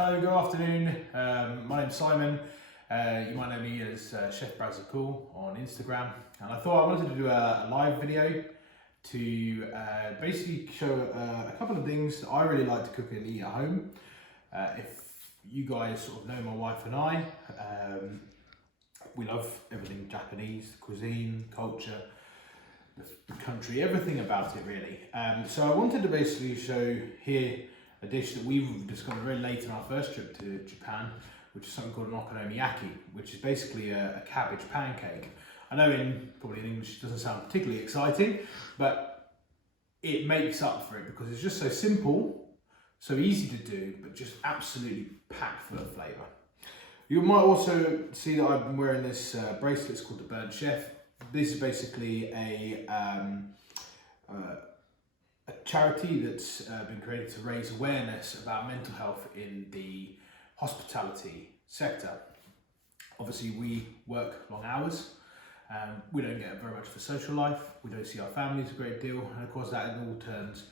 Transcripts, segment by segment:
Hello, good afternoon. My name's Simon. You might know me as Chef Brazicool on Instagram, and I thought I wanted to do a live video to basically show a couple of things that I really like to cook and eat at home. If you guys sort of know my wife and I, we love everything Japanese, cuisine, culture, the country, everything about it really. So I wanted to basically show here a dish that we've discovered very late in our first trip to Japan, which is something called an okonomiyaki, which is basically a cabbage pancake. I know probably in English it doesn't sound particularly exciting, but it makes up for it because it's just so simple, so easy to do, but just absolutely packed full of flavour. You might also see that I've been wearing this bracelet. It's called the Burnt Chef. This is basically a charity that's been created to raise awareness about mental health in the hospitality sector. Obviously we work long hours, we don't get very much for social life, we don't see our families a great deal, and of course that in all turns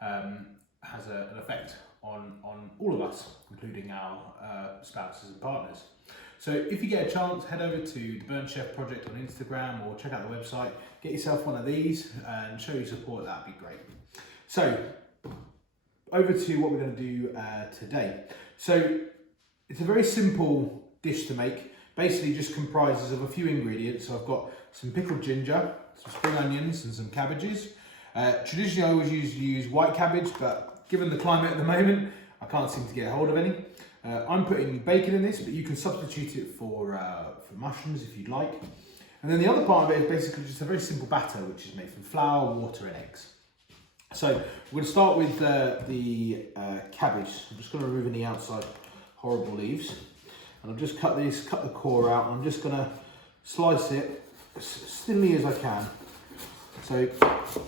has an effect on all of us, including our spouses and partners. So if you get a chance, head over to the Burnt Chef Project on Instagram or check out the website, get yourself one of these and show your support, that'd be great. So over to what we're going to do today. So it's a very simple dish to make, basically just comprises of a few ingredients. So I've got some pickled ginger, some spring onions and some cabbages. Traditionally I always use white cabbage, but given the climate at the moment, I can't seem to get a hold of any. I'm putting bacon in this, but you can substitute it for mushrooms if you'd like. And then the other part of it is basically just a very simple batter, which is made from flour, water and eggs. So we're going to start with the cabbage. I'm just going to remove any outside horrible leaves. And I've just cut the core out. I'm just going to slice it as thinly as I can. So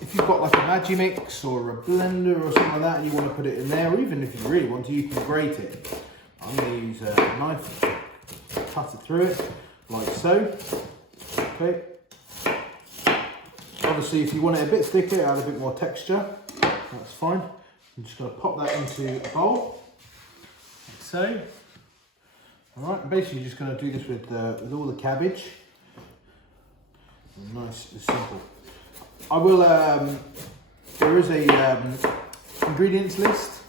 if you've got like a Magimix or a blender or something like that and you want to put it in there, or even if you really want to, you can grate it. I'm going to use a knife, cut it through it like so. Okay. Obviously, if you want it a bit thicker, add a bit more texture, that's fine. I'm just going to pop that into a bowl, like so. All right, I'm basically just going to do this with all the cabbage. Nice and simple. I will, there is a ingredients list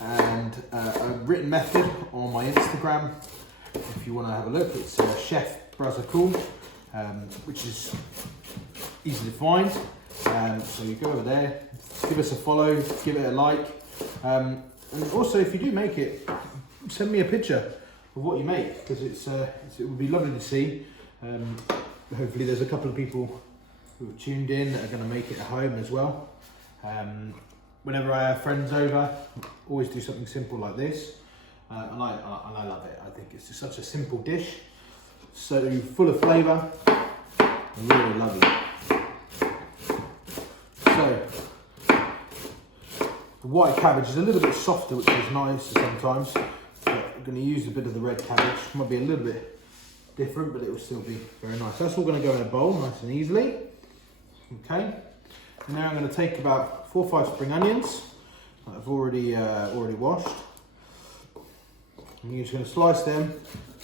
and a written method on my Instagram. If you want to have a look, it's Chef Brazicool, which is easy to find. So you go over there, give us a follow, give it a like, and also if you do make it, send me a picture of what you make, because it would be lovely to see. Hopefully there's a couple of people who have tuned in that are going to make it at home as well. Whenever I have friends over, always do something simple like this, and I love it. I think it's just such a simple dish, so full of flavour and really lovely. So the white cabbage is a little bit softer, which is nice sometimes. But I'm going to use a bit of the red cabbage. Might be a little bit different, but it will still be very nice. That's all going to go in a bowl, nice and easily. Okay. Now I'm going to take about 4 or 5 spring onions that I've already washed. And you're just going to slice them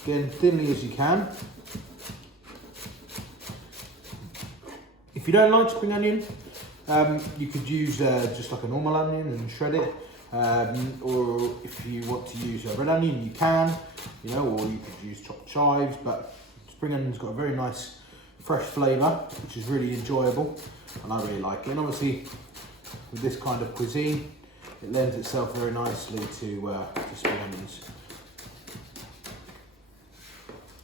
again thinly as you can. If you don't like spring onion, you could use just like a normal onion and shred it, or if you want to use a red onion, you can, you know, or you could use chopped chives. But spring onion's got a very nice fresh flavour, which is really enjoyable, and I really like it. And obviously, with this kind of cuisine, it lends itself very nicely to spring onions.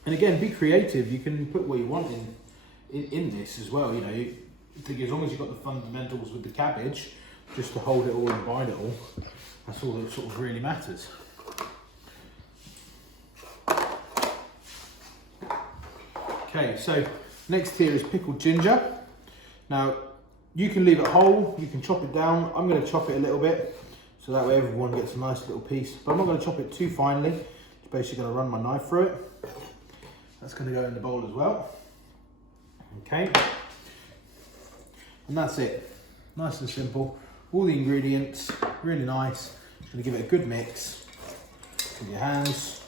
And again, be creative. You can put what you want in this as well. You know, I think as long as you've got the fundamentals with the cabbage, just to hold it all and bind it all, that's all that sort of really matters. Okay, so next here is pickled ginger. Now, you can leave it whole, you can chop it down. I'm going to chop it a little bit, so that way everyone gets a nice little piece. But I'm not going to chop it too finely. Just basically going to run my knife through it. That's going to go in the bowl as well. Okay. And that's it. Nice and simple. All the ingredients, really nice. Just going to give it a good mix. with your hands,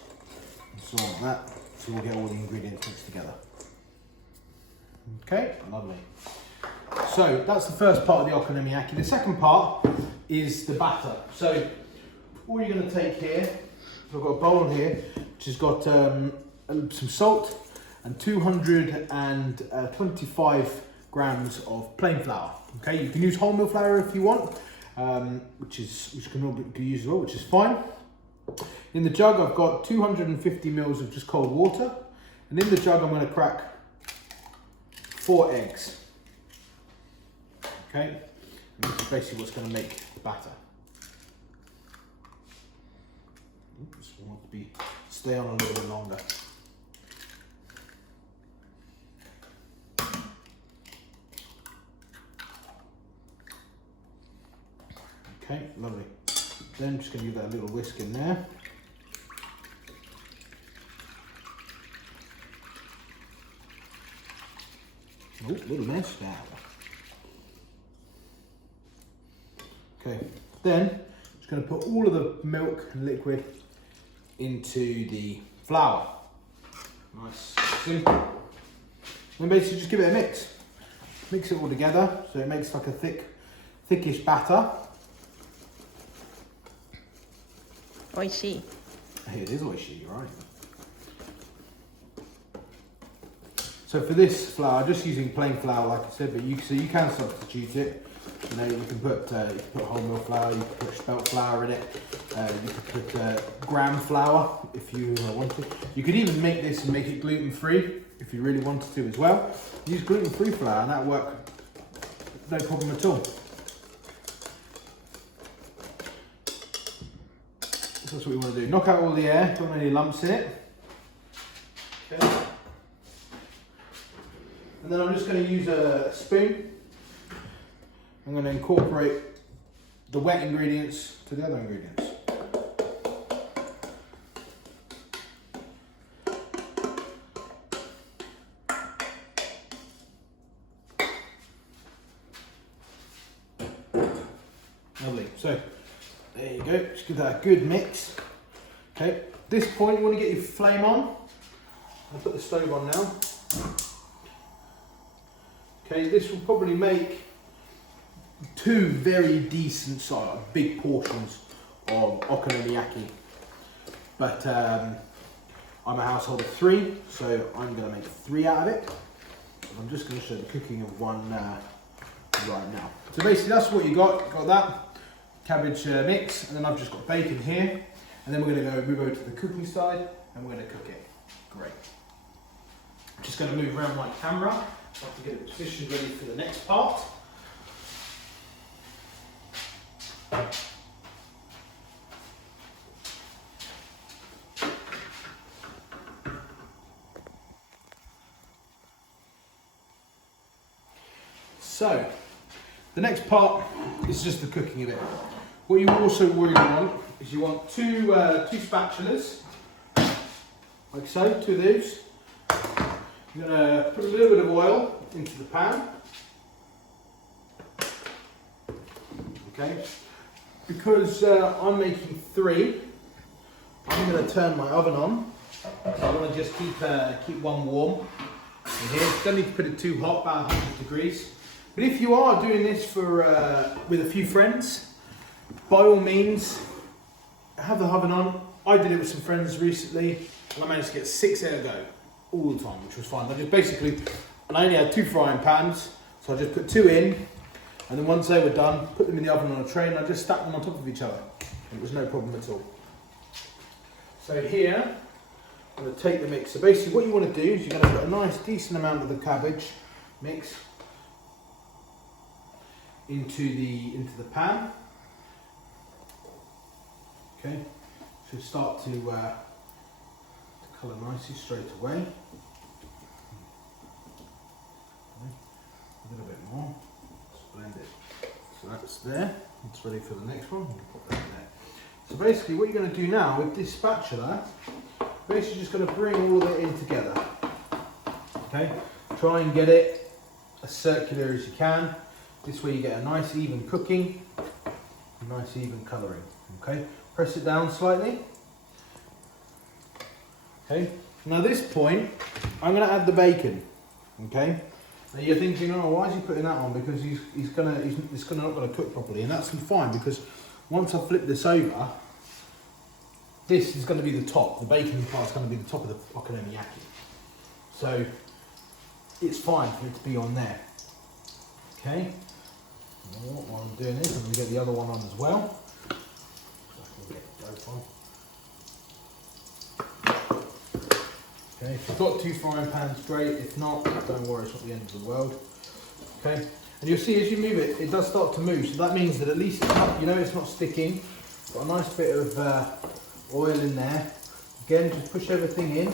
and so like that, so we'll get all the ingredients mixed together. Okay, lovely. So that's the first part of the okonomiyaki. The second part is the batter. So all you're going to take here, I've got a bowl here which has got some salt and 225 grams of plain flour. Okay, you can use wholemeal flour if you want, which can be used as well, which is fine. In the jug, I've got 250 mils of just cold water, and in the jug, I'm going to crack 4 eggs. Okay, and this is basically what's going to make the batter. This one wants to stay on a little bit longer. Okay, lovely. Then I'm just going to give that a little whisk in there. Oh, little mess now. Okay, then just going to put all of the milk and liquid into the flour. Nice, simple. Then basically just give it a mix. Mix it all together so it makes like a thickish batter. Oishii. Hey, it is oishii, you're right. So for this flour, just using plain flour, like I said, but you can substitute it. You know, you can put wholemeal flour, you can put spelt flour in it, you can put gram flour if you want to. You could even make this and make it gluten-free if you really wanted to as well. Use gluten-free flour and that'll work no problem at all. So that's what we want to do. Knock out all the air, don't want any lumps in it. Okay. And then I'm just going to use a spoon. I'm going to incorporate the wet ingredients to the other ingredients. Lovely. So there you go. Just give that a good mix. Okay. At this point, you want to get your flame on. I'll put the stove on now. Okay, this will probably make 2 very decent size, big portions of okonomiyaki. But I'm a household of 3, so I'm going to make 3 out of it. I'm just going to show the cooking of one right now. So basically that's what you got. Got that cabbage mix, and then I've just got bacon here. And then we're going to move over to the cooking side and we're going to cook it. Great. I'm just going to move around my camera. I have to get it positioned ready for the next part. So, the next part is just the cooking of it. What you also really want is you want two spatulas, like so, 2 of those. You're going to put a little bit of oil into the pan. Okay, because I'm making 3, I'm going to turn my oven on. So I want to just keep one warm in here. Don't need to put it too hot, about 100 degrees. But if you are doing this for with a few friends, by all means, have the oven on. I did it with some friends recently, and I managed to get 6 at a go all the time, which was fun. I only had 2 frying pans, so I just put 2 in, and then once they were done, put them in the oven on a tray, and I just stacked them on top of each other. It was no problem at all. So here, I'm going to take the mix. So basically what you want to do is you're going to put a nice decent amount of the cabbage mix into the pan. Okay, so start to colour nicely straight away. Okay. A little bit more. Blend it. So that's there. It's ready for the next one. We'll put that in there. So basically, what you're going to do now with this spatula, basically just going to bring all of it in together. Okay, try and get it as circular as you can. This way you get a nice even cooking, a nice even colouring. Okay, press it down slightly, Okay, now at this point, I'm going to add the bacon. Okay, now you're thinking, oh, why is he putting that on? Because it's not going to cook properly, and that's fine because once I flip this over, this is going to be the top. The bacon part is going to be the top of the okonomiyaki. So it's fine for it to be on there. Okay. While I'm doing this, I'm going to get the other one on as well. So I can get both on. Okay, if you've got 2 frying pans, great. If not, don't worry, it's not the end of the world. Okay, and you'll see as you move it, it does start to move. So that means that at least it's not, you know, it's not sticking. Got a nice bit of oil in there. Again, just push everything in.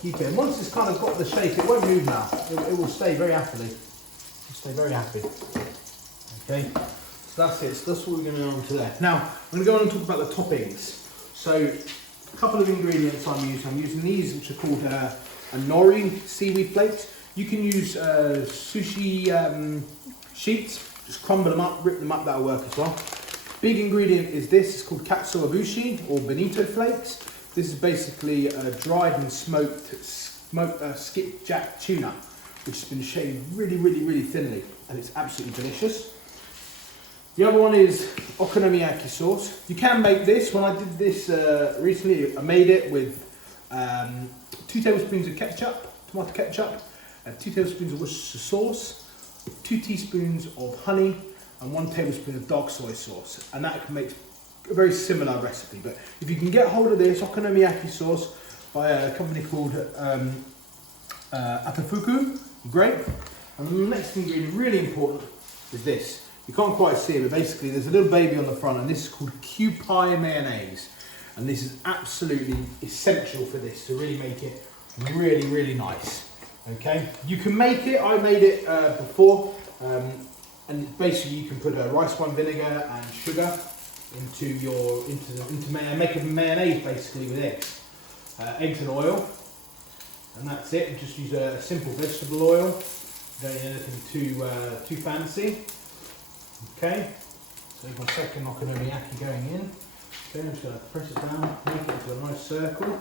Keep it. And once it's kind of got the shape, it won't move now. It will stay very happily. It'll stay very happy. Okay, so that's it. So that's what we're going to go on to there. Now, I'm going to go on and talk about the toppings. So, a couple of ingredients I'm using. I'm using these, which are called Anori seaweed flakes. You can use sushi sheets. Just crumble them up, rip them up. That'll work as well. Big ingredient is this. It's called katsuobushi or Bonito flakes. This is basically dried and smoked skipjack tuna, which has been shaved really, really, really thinly, and it's absolutely delicious. The other one is okonomiyaki sauce. You can make this. When I did this recently, I made it with 2 tablespoons of ketchup, tomato ketchup, 2 tablespoons of Worcestershire sauce, 2 teaspoons of honey, and 1 tablespoon of dark soy sauce. And that can make a very similar recipe. But if you can get hold of this okonomiyaki sauce by a company called Atafuku, great. And the next ingredient, really important, is this. You can't quite see it, but basically there's a little baby on the front, and this is called Kewpie mayonnaise. And this is absolutely essential for this to really make it really, really nice. Okay, you can make it. I made it before, and basically you can put rice wine vinegar and sugar into make a mayonnaise basically with eggs and oil, and that's it. You just use a simple vegetable oil. Don't need anything too fancy. Okay, so you've got second okonomiyaki going in. Okay, I'm just going to press it down, make it into a nice circle.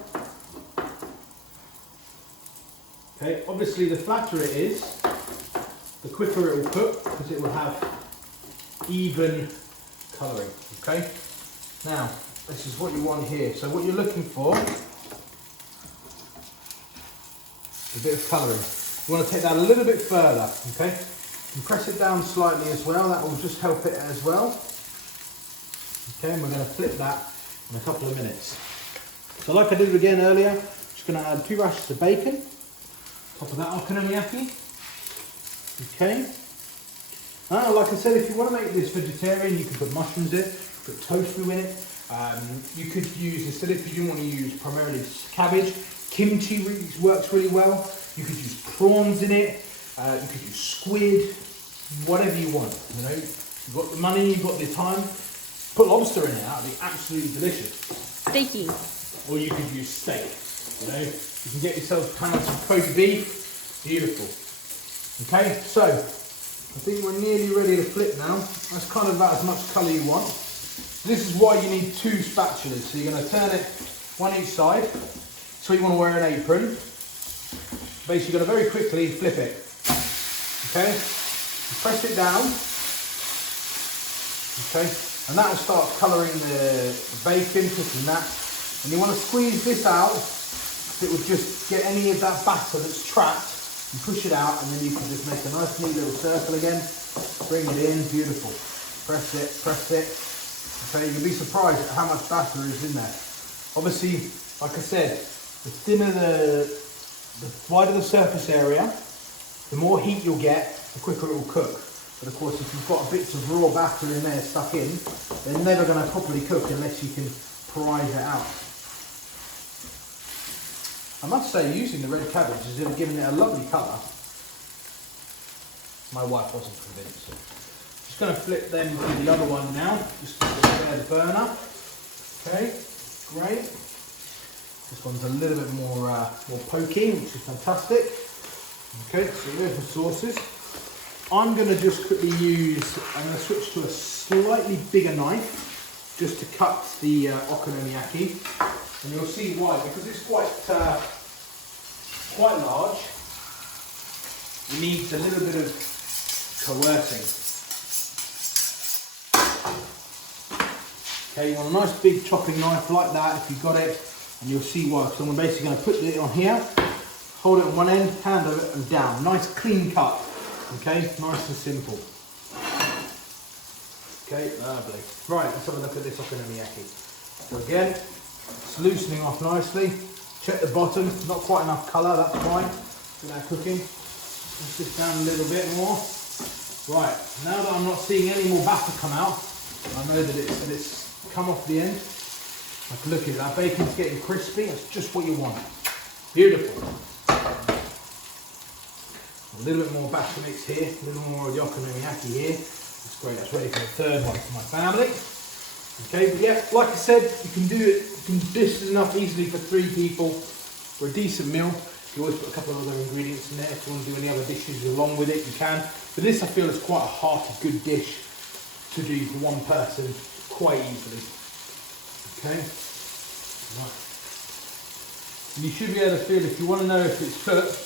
Okay, obviously the flatter it is, the quicker it will cook, because it will have even colouring. Okay, now this is what you want here. So what you're looking for is a bit of colouring. You want to take that a little bit further. Okay. And press it down slightly as well, that will just help it as well. Okay, and we're going to flip that in a couple of minutes. So like I did again earlier, just going to add 2 rashers of bacon, top of that okonomiyaki. Okay. Like I said, if you want to make this vegetarian, you can put mushrooms in it, put tofu in it. You could use, instead if you want to use primarily cabbage, kimchi works really well. You could use prawns in it. You could use squid, whatever you want, you know. You've got the money, you've got the time, put lobster in it, that'd be absolutely delicious. Steaky. Or you could use steak, you know. You can get yourself kind of some poached beef, beautiful. Okay, so, I think we're nearly ready to flip now. That's kind of about as much colour you want. This is why you need 2 spatulas, so you're going to turn it one each side. So you want to wear an apron. Basically, you're going to very quickly flip it. Okay, you press it down, okay, and that will start colouring the bacon, cooking that, and you want to squeeze this out, so it will just get any of that batter that's trapped, and push it out, and then you can just make a nice neat little circle again, bring it in, beautiful, press it, okay, you'll be surprised at how much batter is in there. Obviously, like I said, the thinner the wider the surface area, the more heat you'll get, the quicker it will cook. But of course, if you've got bits of raw batter in there stuck in, they're never going to properly cook unless you can pry it out. I must say, using the red cabbage has given it a lovely colour. My wife wasn't convinced. Just going to flip them to the other one now, just to prepare the burner. Okay, great. This one's a little bit more poking, which is fantastic. Okay, so there's the sauces. I'm going to just quickly I'm going to switch to a slightly bigger knife just to cut the okonomiyaki. And you'll see why, because it's quite large. It needs a little bit of coercing. Okay, you want a nice big chopping knife like that if you've got it, and you'll see why. So I'm basically going to put it on here, hold it on one end, hand over it and down. Nice clean cut. Okay, nice and simple. Okay, lovely. Right, let's have a look at this okonomiyaki. So again, it's loosening off nicely. Check the bottom, not quite enough colour, that's fine. For that cooking. Push this down a little bit more. Right, now that I'm not seeing any more batter come out, I know that it's come off the end. I can look at it, that bacon's getting crispy, that's just what you want. Beautiful. A little bit more batter mix here, a little more of the okonomiyaki here. That's great, that's ready for the third one for my family. Okay, but yeah, like I said, you can do it, this is enough easily for 3 people for a decent meal. You always put a couple of other ingredients in there. If you want to do any other dishes along with it, you can. But this I feel is quite a hearty, good dish to do for one person quite easily. Okay, right. And you should be able to feel, if you want to know if it's cooked,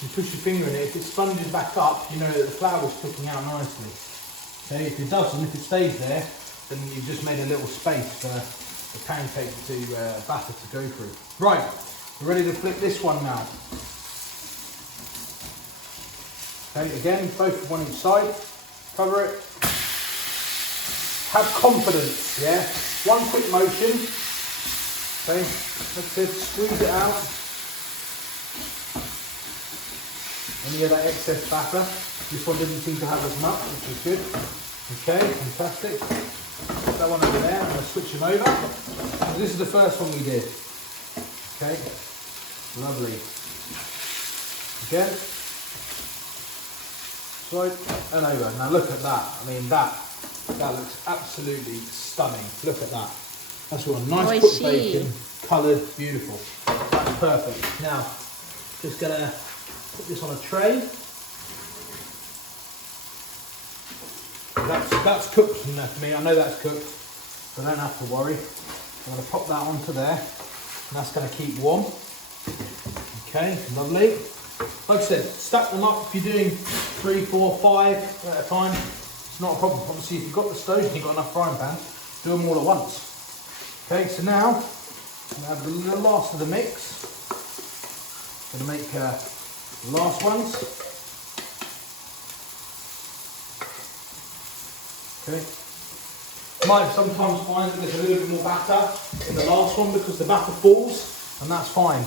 you push your finger in it. If it sponges back up, you know that the flour is cooking out nicely. Okay, if it doesn't, if it stays there, then you've just made a little space for the pancake to batter to go through. Right, we're ready to flip this one now. Okay, again, both one each side. Cover it. Have confidence, yeah? One quick motion. Okay, that's it. Squeeze it out. Any of that excess batter. This one didn't seem to have as much, which is good. Okay, fantastic. Put that one over there. I'm going to switch them over. So this is the first one we did. Okay, lovely. Again, side and over. Now look at that. I mean, that looks absolutely stunning. Look at that. That's what a nice cooked bacon, coloured, beautiful. That's perfect. Now, just gonna put this on a tray. That's cooked enough for me. I know that's cooked, so I don't have to worry. I'm going to pop that onto there, and that's going to keep warm. Okay, lovely. Like I said, stack them up if you're doing 3, 4, 5 at a time. It's not a problem. Obviously, if you've got the stove and you've got enough frying pans, do them all at once. Okay, so now I'm going to have the last of the mix. I'm going to make the last ones. Okay. Might sometimes find that there's a little bit more batter in the last one because the batter falls, and that's fine.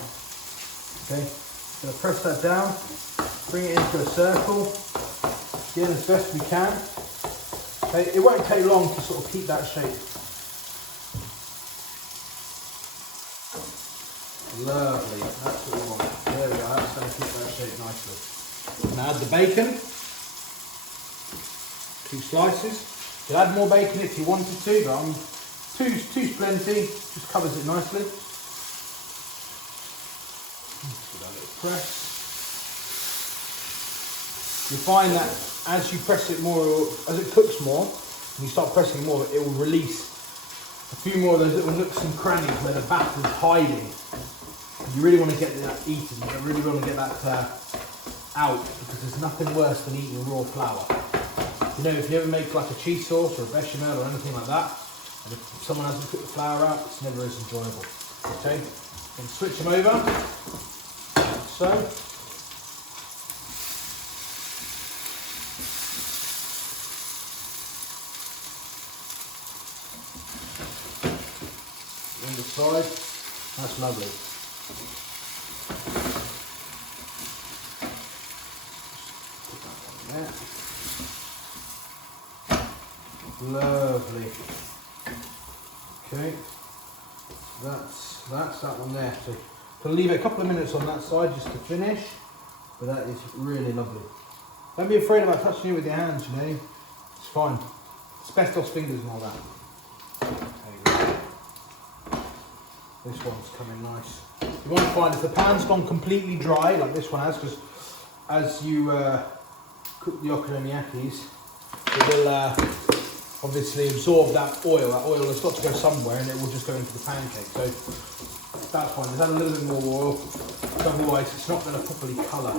Okay, so press that down, bring it into a circle, get as best we can. Okay, it won't take long to sort of keep that shape. Lovely, that's what we want. There we go, that's going to keep that shape nicely. Now add the bacon, 2 slices. You could add more bacon if you wanted to, but two's plenty, just covers it nicely. Give that a little press. You'll find that as you press it more, as it cooks more, and you start pressing more, it will release a few more of those little nooks and crannies where the batter is hiding. You really want to get that eaten, you really want to get that out, because there's nothing worse than eating raw flour. You know, if you ever make like a cheese sauce or a bechamel or anything like that, and if someone hasn't cooked the flour out, it's never as enjoyable. Okay, then switch them over, like so. On the side, that's lovely. Put that one there. Lovely. Okay, that's that one there. So I'll leave it a couple of minutes on that side just to finish, but that is really lovely. Don't be afraid about touching it with your hands, you know, it's fine. Asbestos fingers and all that. There you go. This one's coming nice. You want to find if the pan's gone completely dry, like this one has, because as you cook the okonomiyakis, it will obviously absorb that oil. That oil has got to go somewhere and it will just go into the pancake. So that's fine. There's a little bit more oil. Otherwise it's not going to properly colour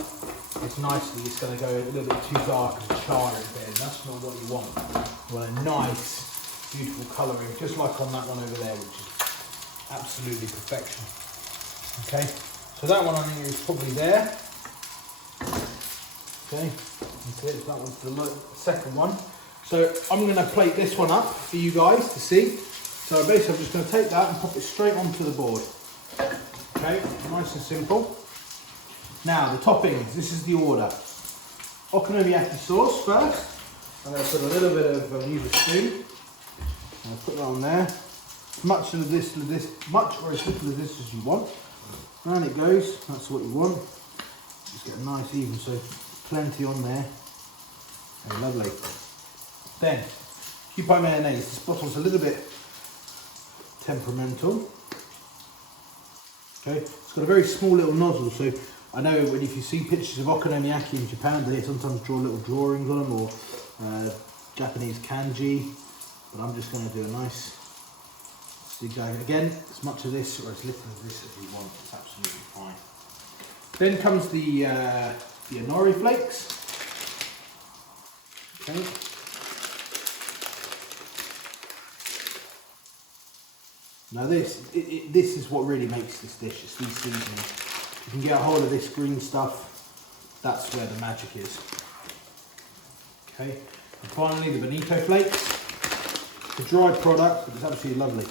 this nicely. It's going to go a little bit too dark and char it a bit. And that's not what you want. You want a nice, beautiful colouring, just like on that one over there, which is absolutely perfection. Okay, so that one I think is probably there. Okay, that's it. That one's the second one. So I'm going to plate this one up for you guys to see. So basically I'm just going to take that and pop it straight onto the board. Okay, nice and simple. Now the toppings, this is the order. Okonomiyaki sauce first. I'm going to put a little bit of, use a spoon. I'll put that on there. Much or as little of this as you want. Round it goes, that's what you want. Just get a nice even, so plenty on there. Okay, lovely. Then, Kewpie mayonnaise. This bottle's a little bit temperamental. Okay, it's got a very small little nozzle, so I know if you see pictures of okonomiyaki in Japan, they sometimes draw little drawings on them, or Japanese kanji, but I'm just going to do a nice zigzag. Again, as much of this or as little of this as you want, it's absolutely fine. Then comes the Anori flakes. Okay. Now this is what really makes this dish, it's these seasonings. You can get a hold of this green stuff, that's where the magic is. Okay, and finally the Bonito flakes. It's a dried product, but it's absolutely lovely.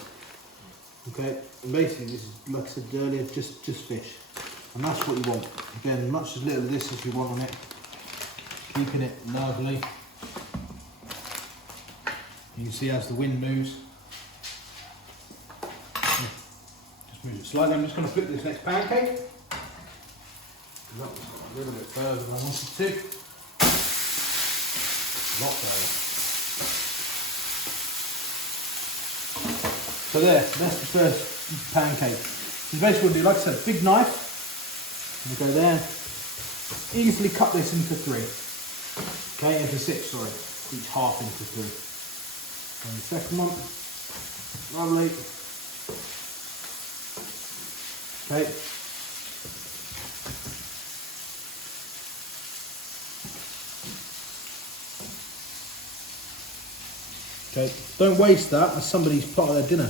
Okay, and basically this is, like I said earlier, just fish. And that's what you want. Again, much as little of this as you want on it. Keeping it lovely. You can see as the wind moves. Just move it slightly. I'm just going to flip this next pancake. That was a little bit further than I wanted to. A lot further. So there, that's the first pancake. So basically what we do, like I said, big knife. And we go there. Easily cut this into 3. Okay, into 6, sorry. Each half into 3. And the second one. Lovely. Okay. Okay, don't waste that as somebody's part of their dinner.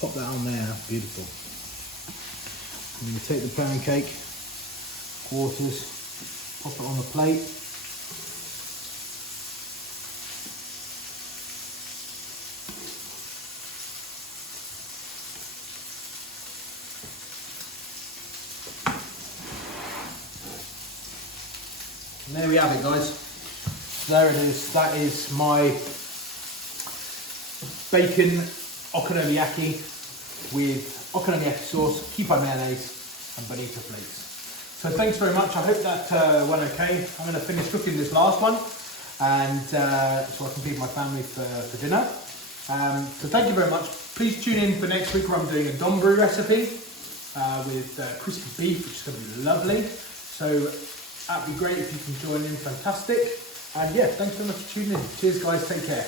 Pop that on there, beautiful. I'm going to take the pancake, quarters, pop it on the plate. And there we have it, guys. There it is. That is my bacon okonomiyaki with okonomiyaki sauce, Kewpie mayonnaise and Bonito flakes. So thanks very much. I hope that went okay. I'm going to finish cooking this last one and so I can feed my family for dinner. So thank you very much. Please tune in for next week where I'm doing a donburi recipe with crispy beef, which is going to be lovely. So that'd be great if you can join in, fantastic. And yeah, thanks so much for tuning in. Cheers guys, take care.